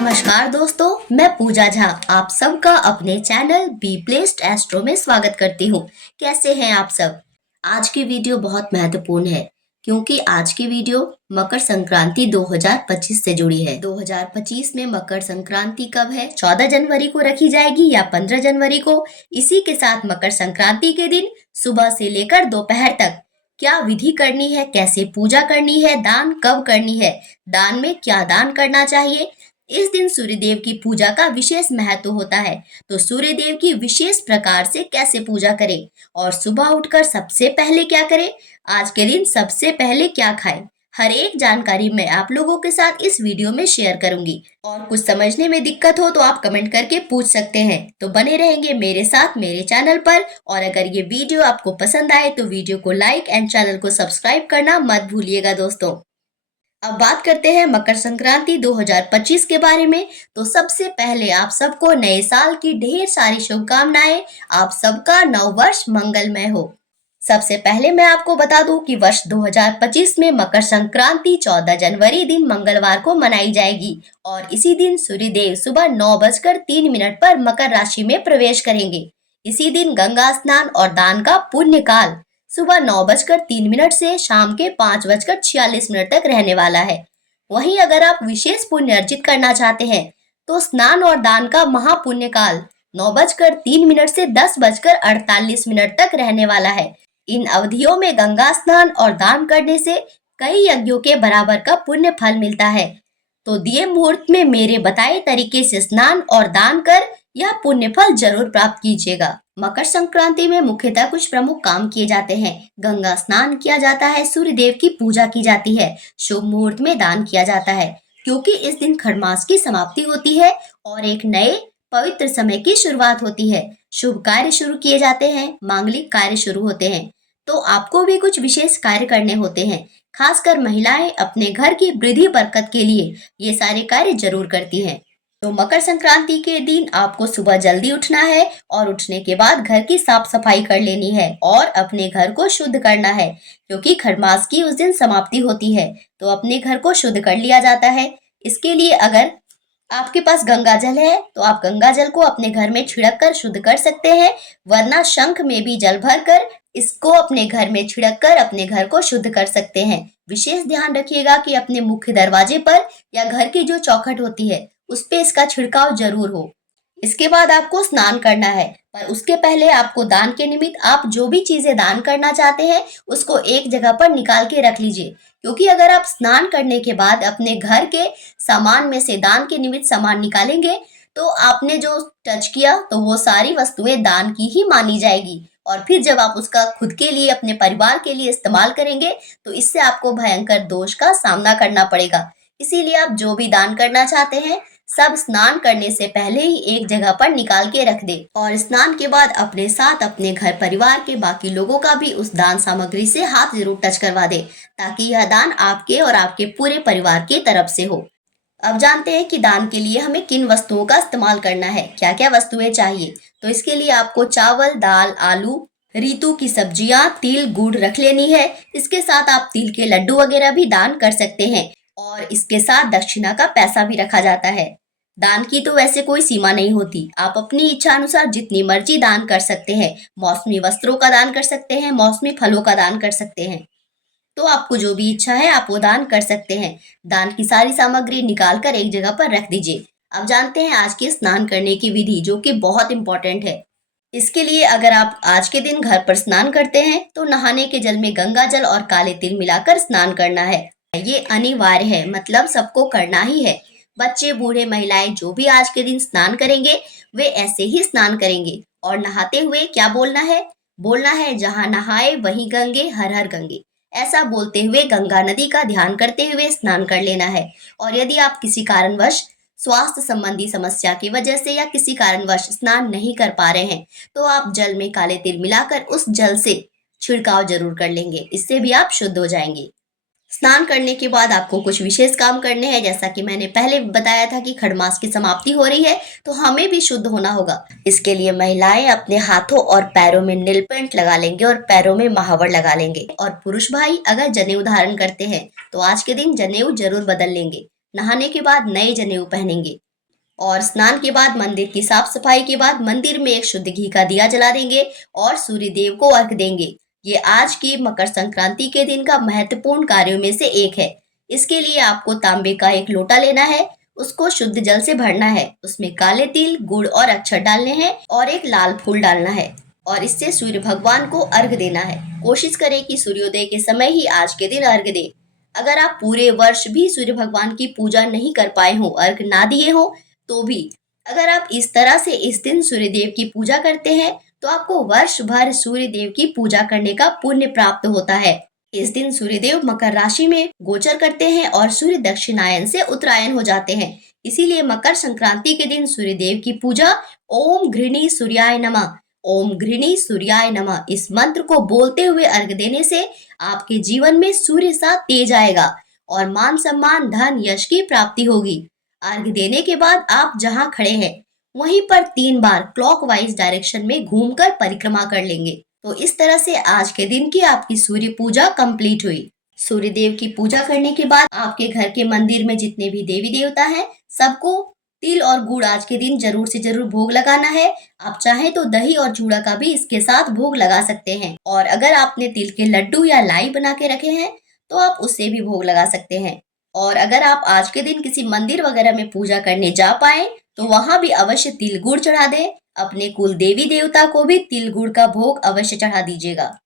नमस्कार दोस्तों, मैं पूजा झा आप सबका अपने चैनल बी प्लेस्ड एस्ट्रो में स्वागत करती हूँ। कैसे हैं आप सब? आज की वीडियो बहुत महत्वपूर्ण है क्योंकि आज की वीडियो मकर संक्रांति 2025 से जुड़ी है। 2025 में मकर संक्रांति कब है? 14 जनवरी को रखी जाएगी या 15 जनवरी को? इसी के साथ मकर संक्रांति के दिन सुबह से लेकर दोपहर तक क्या विधि करनी है, कैसे पूजा करनी है, दान कब करनी है, दान में क्या दान करना चाहिए। इस दिन सूर्य देव की पूजा का विशेष महत्व होता है, तो सूर्य देव की विशेष प्रकार से कैसे पूजा करें और सुबह उठकर सबसे पहले क्या करें, आज के दिन सबसे पहले क्या खाएं, हर एक जानकारी मैं आप लोगों के साथ इस वीडियो में शेयर करूंगी। और कुछ समझने में दिक्कत हो तो आप कमेंट करके पूछ सकते हैं। तो बने रहेंगे मेरे साथ मेरे चैनल पर। और अगर ये वीडियो आपको पसंद आए तो वीडियो को लाइक एंड चैनल को सब्सक्राइब करना मत भूलिएगा दोस्तों। अब बात करते हैं मकर संक्रांति 2025 के बारे में। तो सबसे पहले आप सबको नए साल की ढेर सारी शुभकामनाएं। आप सबका नव वर्ष मंगलमय हो। सबसे पहले मैं आपको बता दूं कि वर्ष 2025 में मकर संक्रांति 14 जनवरी दिन मंगलवार को मनाई जाएगी और इसी दिन सूर्य देव सुबह 9:03 पर मकर राशि में प्रवेश करेंगे। इसी दिन गंगा स्नान और दान का पुण्य काल सुबह 9:03 से शाम के 5:46 तक रहने वाला है। वहीं अगर आप विशेष पुण्य अर्जित करना चाहते हैं तो स्नान और दान का महापुण्य काल 9:03 से 10:48 तक रहने वाला है। इन अवधियों में गंगा स्नान और दान करने से कई यज्ञों के बराबर का पुण्य फल मिलता है। तो दिए मुहूर्त में मेरे बताए तरीके से स्नान और दान कर यह पुण्य फल जरूर प्राप्त कीजिएगा। मकर संक्रांति में मुख्यतः कुछ प्रमुख काम किए जाते हैं। गंगा स्नान किया जाता है, सूर्य देव की पूजा की जाती है, शुभ मुहूर्त में दान किया जाता है क्योंकि इस दिन खरमास की समाप्ति होती है और एक नए पवित्र समय की शुरुआत होती है। शुभ कार्य शुरू किए जाते हैं, मांगलिक कार्य शुरू होते हैं। तो आपको भी कुछ विशेष कार्य करने होते हैं। खासकर महिलाएं अपने घर की वृद्धि बरकत के लिए ये सारे कार्य जरूर करती हैं। तो मकर संक्रांति के दिन आपको सुबह जल्दी उठना है और उठने के बाद घर की साफ सफाई कर लेनी है और अपने घर को शुद्ध करना है क्योंकि खरमास की उस दिन समाप्ति होती है। तो अपने घर को शुद्ध कर लिया जाता है। इसके लिए अगर आपके पास गंगा जल है तो आप गंगा जल को अपने घर में छिड़क कर शुद्ध कर सकते हैं, वरना शंख में भी जल भर कर इसको अपने घर में छिड़क कर अपने घर को शुद्ध कर सकते हैं। विशेष ध्यान रखिएगा कि अपने मुख्य दरवाजे पर या घर की जो चौखट होती है उस पे इसका छिड़काव जरूर हो। इसके बाद आपको स्नान करना है, पर उसके पहले आपको दान के निमित्त आप जो भी चीजें दान करना चाहते हैं उसको एक जगह पर निकाल के रख लीजिए क्योंकि अगर आप स्नान करने के बाद अपने घर के सामान में से दान के निमित्त सामान निकालेंगे तो आपने जो टच किया तो वो सारी वस्तुएं दान की ही मानी जाएगी और फिर जब आप उसका खुद के लिए अपने परिवार के लिए इस्तेमाल करेंगे तो इससे आपको भयंकर दोष का सामना करना पड़ेगा। इसीलिए आप जो भी दान करना चाहते हैं सब स्नान करने से पहले ही एक जगह पर निकाल के रख दे और स्नान के बाद अपने साथ अपने घर परिवार के बाकी लोगों का भी उस दान सामग्री से हाथ जरूर टच करवा दे ताकि यह दान आपके और आपके पूरे परिवार की तरफ से हो। अब जानते हैं कि दान के लिए हमें किन वस्तुओं का इस्तेमाल करना है, क्या क्या वस्तुएं चाहिए। तो इसके लिए आपको चावल, दाल, आलू, ऋतु की सब्जियां, तिल, गुड़ रख लेनी है। इसके साथ आप तिल के लड्डू वगैरह भी दान कर सकते हैं और इसके साथ दक्षिणा का पैसा भी रखा जाता है। दान की तो वैसे कोई सीमा नहीं होती, आप अपनी इच्छा अनुसार जितनी मर्जी दान कर सकते हैं। मौसमी वस्त्रों का दान कर सकते हैं, मौसमी फलों का दान कर सकते हैं। तो आपको जो भी इच्छा है आप वो दान कर सकते हैं। दान की सारी सामग्री निकाल कर एक जगह पर रख दीजिए। अब जानते हैं आज के स्नान करने की विधि जो कि बहुत इंपॉर्टेंट है। इसके लिए अगर आप आज के दिन घर पर स्नान करते हैं तो नहाने के जल में गंगा जल और काले तिल मिलाकर स्नान करना है। ये अनिवार्य है, मतलब सबको करना ही है। बच्चे, बूढ़े, महिलाएं जो भी आज के दिन स्नान करेंगे वे ऐसे ही स्नान करेंगे। और नहाते हुए क्या बोलना है? बोलना है जहाँ नहाए वहीं गंगे, हर हर गंगे। ऐसा बोलते हुए गंगा नदी का ध्यान करते हुए स्नान कर लेना है। और यदि आप किसी कारणवश स्वास्थ्य संबंधी समस्या की वजह से या किसी कारणवश स्नान नहीं कर पा रहे हैं तो आप जल में काले तिल मिलाकर उस जल से छिड़काव जरूर कर लेंगे, इससे भी आप शुद्ध हो जाएंगे। स्नान करने के बाद आपको कुछ विशेष काम करने हैं। जैसा कि मैंने पहले बताया था कि खरमास की समाप्ति हो रही है तो हमें भी शुद्ध होना होगा। इसके लिए महिलाएं अपने हाथों और पैरों में नील पेंट लगा लेंगे और पैरों में महावर लगा लेंगे। और पुरुष भाई अगर जनेऊ धारण करते हैं तो आज के दिन जनेऊ जरूर बदल लेंगे। नहाने के बाद नए जनेऊ पहनेंगे। और स्नान के बाद मंदिर की साफ सफाई के बाद मंदिर में एक शुद्ध घी का दिया जला देंगे और सूर्य देव को अर्घ देंगे। ये आज की मकर संक्रांति के दिन का महत्वपूर्ण कार्यों में से एक है। इसके लिए आपको तांबे का एक लोटा लेना है, उसको शुद्ध जल से भरना है, उसमें काले तिल, गुड़ और अक्षत डालने हैं और एक लाल फूल डालना है और इससे सूर्य भगवान को अर्घ देना है। कोशिश करें कि सूर्योदय के समय ही आज के दिन अर्घ दें। अगर आप पूरे वर्ष भी सूर्य भगवान की पूजा नहीं कर पाए हो, अर्घ ना दिए हो, तो भी अगर आप इस तरह से इस दिन सूर्य देव की पूजा करते हैं तो आपको वर्ष भर सूर्य देव की पूजा करने का पुण्य प्राप्त होता है। इस दिन सूर्य देव मकर राशि में गोचर करते हैं और सूर्य दक्षिणायन से उत्तरायण हो जाते हैं। इसीलिए मकर संक्रांति के दिन सूर्य देव की पूजा ओम घृणी सूर्याय नमः, ओम घृणी सूर्याय नमः इस मंत्र को बोलते हुए अर्घ देने से आपके जीवन में सूर्य सा तेज आएगा और मान सम्मान, धन, यश की प्राप्ति होगी। अर्घ देने के बाद आप जहां खड़े हैं वहीं पर 3 बार क्लॉकवाइज डायरेक्शन में घूमकर परिक्रमा कर लेंगे। तो इस तरह से आज के दिन की आपकी सूर्य पूजा कंप्लीट हुई। सूर्य देव की पूजा करने के बाद आपके घर के मंदिर में जितने भी देवी देवता हैं सबको तिल और गुड़ आज के दिन जरूर से जरूर भोग लगाना है। आप चाहें तो दही और चूड़ा का भी इसके साथ भोग लगा सकते हैं और अगर आपने तिल के लड्डू या लाई बना के रखे हैं तो आप उससे भी भोग लगा सकते हैं। और अगर आप आज के दिन किसी मंदिर वगैरह में पूजा करने जा पाए तो वहां भी अवश्य तिल गुड़ चढ़ा दें। अपने कुल देवी देवता को भी तिल गुड़ का भोग अवश्य चढ़ा दीजिएगा।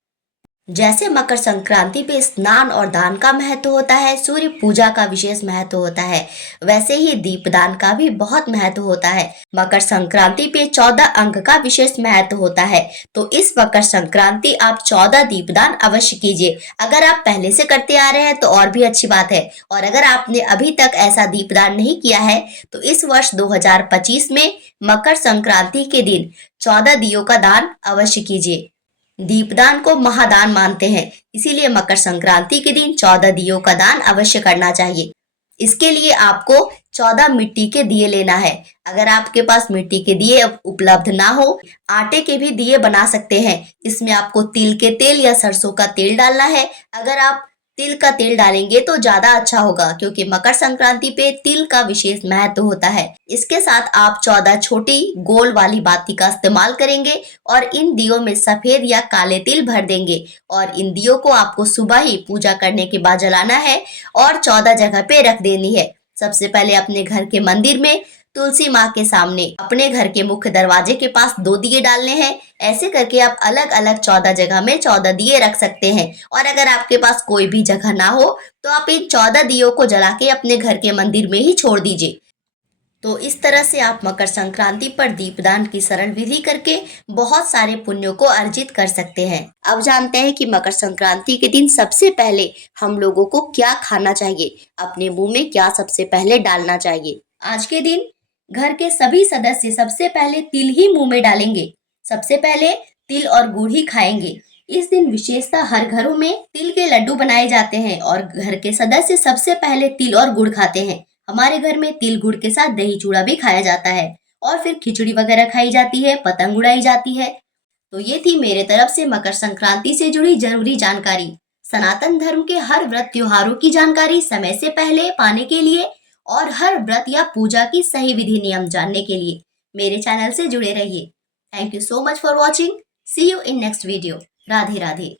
जैसे मकर संक्रांति पे स्नान और दान का महत्व होता है, सूर्य पूजा का विशेष महत्व होता है, वैसे ही दीपदान का भी बहुत महत्व होता है। मकर संक्रांति पे 14 अंक का विशेष महत्व होता है। तो इस मकर संक्रांति आप 14 दीपदान अवश्य कीजिए। अगर आप पहले से करते आ रहे हैं तो और भी अच्छी बात है, और अगर आपने अभी तक ऐसा दीपदान नहीं किया है तो इस वर्ष 2025 में मकर संक्रांति के दिन 14 दियों का दान अवश्य कीजिए। दीपदान को महादान मानते हैं, इसीलिए मकर संक्रांति के दिन 14 दियों का दान अवश्य करना चाहिए। इसके लिए आपको 14 मिट्टी के दिए लेना है। अगर आपके पास मिट्टी के दिए उपलब्ध ना हो, आटे के भी दिए बना सकते हैं। इसमें आपको तिल के तेल या सरसों का तेल डालना है। अगर आप तिल का तेल डालेंगे तो ज्यादा अच्छा होगा, क्योंकि मकर संक्रांति पे तिल का विशेष महत्व होता है। इसके साथ आप 14 छोटी गोल वाली बाती का इस्तेमाल करेंगे और इन दियों में सफेद या काले तिल भर देंगे और इन दियों को आपको सुबह ही पूजा करने के बाद जलाना है और 14 जगह पे रख देनी है। सबसे पहले अपने घर के मंदिर में तुलसी माँ के सामने अपने घर के मुख्य दरवाजे के पास 2 दिए डालने हैं। ऐसे करके आप अलग अलग 14 जगह में 14 दिए रख सकते हैं। और अगर आपके पास कोई भी जगह ना हो तो आप इन 14 दियों को जला के अपने घर के मंदिर में ही छोड़ दीजिए। तो इस तरह से आप मकर संक्रांति पर दीपदान की सरल विधि करके बहुत सारे पुण्यों को अर्जित कर सकते हैं। अब जानते हैं कि मकर संक्रांति के दिन सबसे पहले हम लोगों को क्या खाना चाहिए, अपने मुंह में क्या सबसे पहले डालना चाहिए। आज के दिन घर के सभी सदस्य सबसे पहले तिल ही मुंह में डालेंगे। सबसे पहले तिल और गुड़ ही खाएंगे। इस दिन विशेषतः हर घरों में तिल के लड्डू बनाए जाते हैं और घर के सदस्य सबसे पहले तिल और गुड़ खाते हैं। हमारे घर में तिल गुड़ के साथ दही चूड़ा भी खाया जाता है और फिर खिचड़ी वगैरह खाई जाती है, पतंग उड़ाई जाती है। तो ये थी मेरे तरफ से मकर संक्रांति से जुड़ी जरूरी जानकारी। सनातन धर्म के हर व्रत त्योहारों की जानकारी समय से पहले पाने के लिए और हर व्रत या पूजा की सही विधि नियम जानने के लिए मेरे चैनल से जुड़े रहिए। Thank you so much for watching. See you in next video. Radhe Radhe.